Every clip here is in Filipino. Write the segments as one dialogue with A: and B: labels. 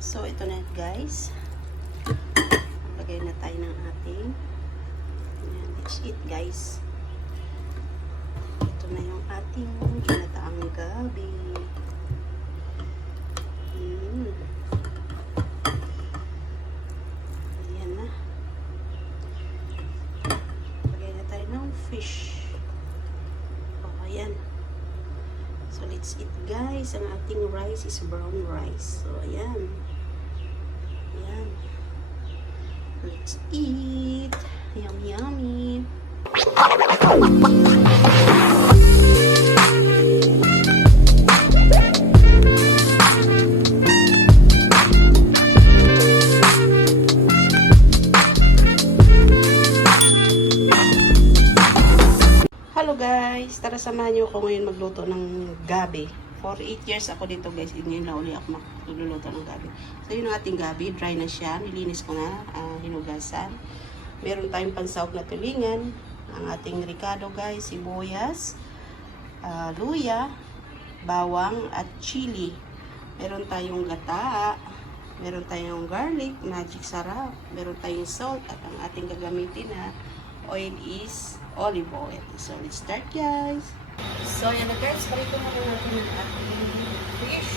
A: So, ito na guys. Lagay na tayo ng ating Ayan, let's eat guys. Ito na yung ating ginataang gabi. Mm. Ayan na. Lagay na tayo ng fish. Oh, ayan. So, let's eat guys. Ang ating rice is brown rice. So. Ayan. Let's eat. Yum, yummy. Hello guys! Tara samahan niyo ako ngayon magluto ng gabi. For 8 years ako dito guys. Ngayon na uli ako magluluto ng gabi. So yun ang ating gabi. Dry na siya. Nilinis ko na. ah, hinugasan. Meron tayong pansawag na tulingan. Ang ating ricado guys. Sibuyas. ah, luya. Bawang at chili. Meron tayong gata. Meron tayong garlic. Magic sarap. Meron tayong salt. At ang ating gagamitin na oil is olive oil. So, let's start guys. So, yan na guys. Parito na natin yung ating fish.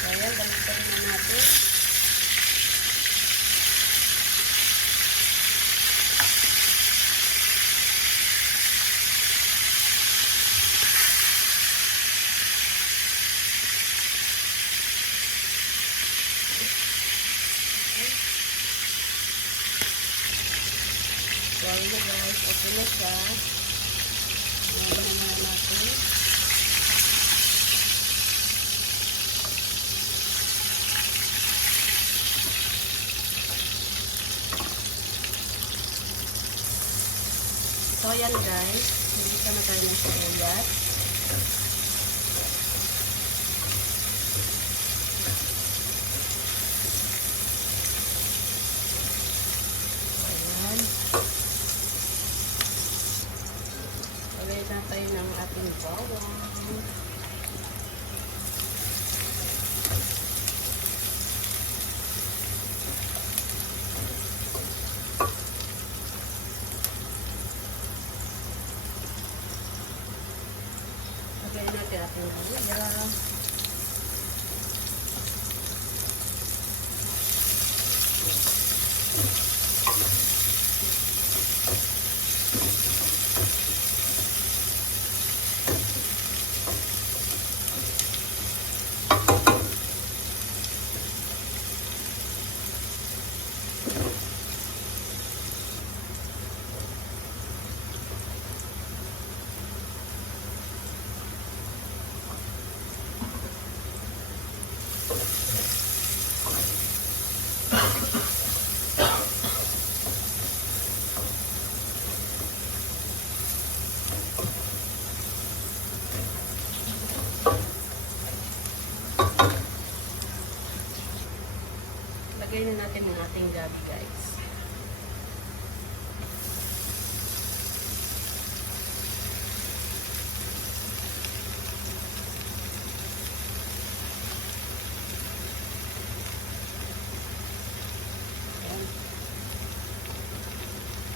A: So, ayan. Balikan na natin. So, ayun na guys. Okay na siya. Ayan na na natin. So, ayan guys. Hindi ka na tayo ng sibuyas. So, ayan. Lagay na tayo ng ating bawang. Lagay natin ating luya. Lagay na natin ang ating gabi guys.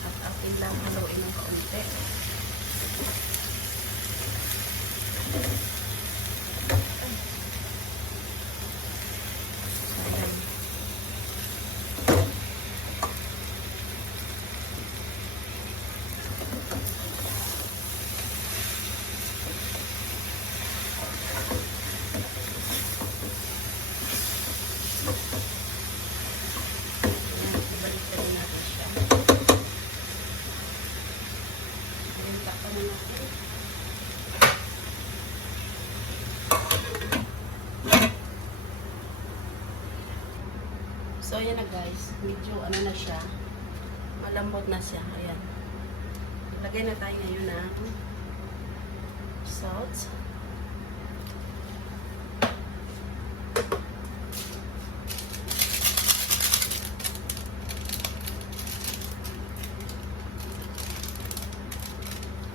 A: Ayan. At atin lang haluin ng kaunti. Ayan. Ayan, ibalik na natin siya. Ayan, takpan na natin. So, ayan na guys. Medyo ano na siya. Malambot na siya. Ayan. Maglagay na tayo ngayon ng salt.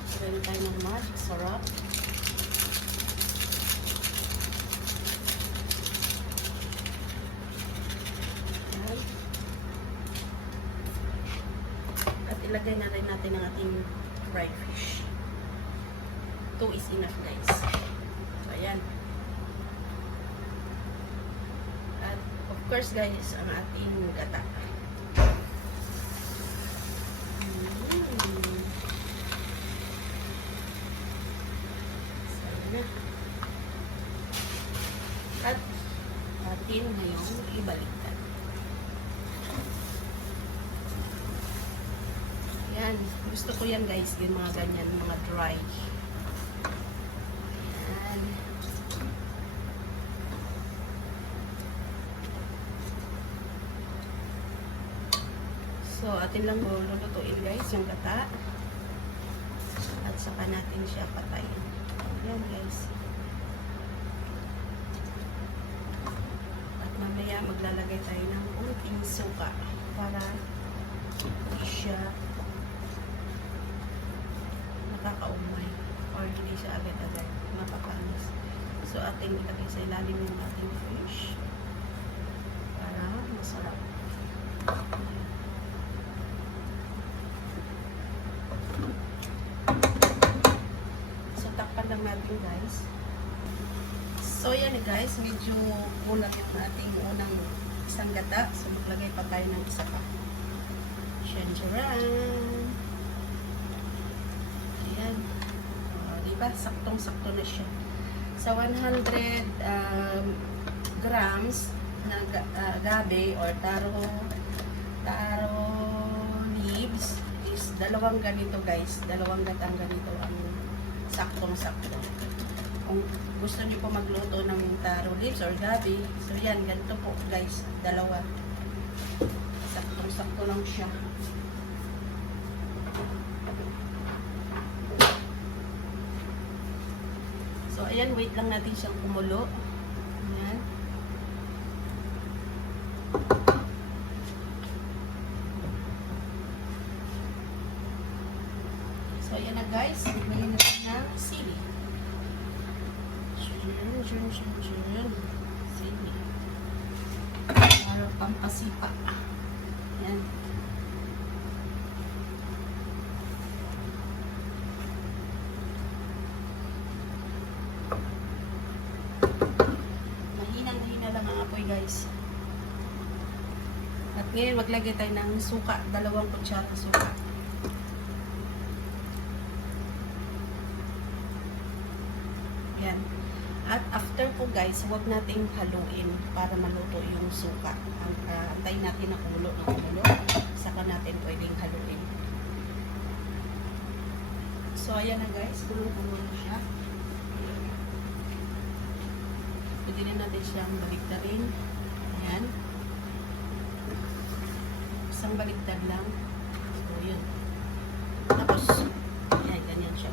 A: Maglagay na tayo ng magic syrup. Ayan. At ilagay na rin natin ang ating fried fish. Two is enough guys. So ayan. At of course guys, ang ating gata. Mm. So ayan na. At atin ngayon ibaliktad. Yan. Gusto ko yan guys. Yung mga ganyan. Mga dry. So, atin lang lulutuin guys yung gata. At saka natin siya patayin. Yan guys. At mamaya maglalagay tayo ng unting suka para siya nakakaumay or hindi siya agad-agad mapapanis. So, ating ilagay sa ilalim yung ating fish para masarap. So, takpan lang natin guys. So, yan guys. Medyo kulang yung ating unang isang gata. So, maglagay pa tayo ng isa pa. Shanjaran. Ayan. Uh, diba? Saktong-sakto na siya. Sa 100 um, grams na ah, gabi or taro taro leaves is dalawang ganito guys. Dalawang gatang ganito ang saktong-sakto. Kung gusto niyo po magluto ng taro leaves or gabi, so yan, ganito po guys. Dalawa. Saktong-sakto lang siya. Ayan, wait lang natin siyang kumulo. Ayan. So, ayan na guys. Bigyan natin ng sili. Dyan, dyan, dyan, dyan. Sili. Para pampasipa. Ayan. Mahina-mahina lang ang apoy guys. At ngayon maglagay tayo ng suka. Dalawang kutsara suka. Yan. At after po guys, huwag nating haluin para maluto yung suka. Ang uh, antayin natin na kumulo ng kumulo. Saka natin pwedeng haluin. So ayan na guys, kumulo siya. Pwede rin natin siyang baliktarin. Ayan. Isang baliktad lang. So yun. Tapos, ayan, ganyan siya.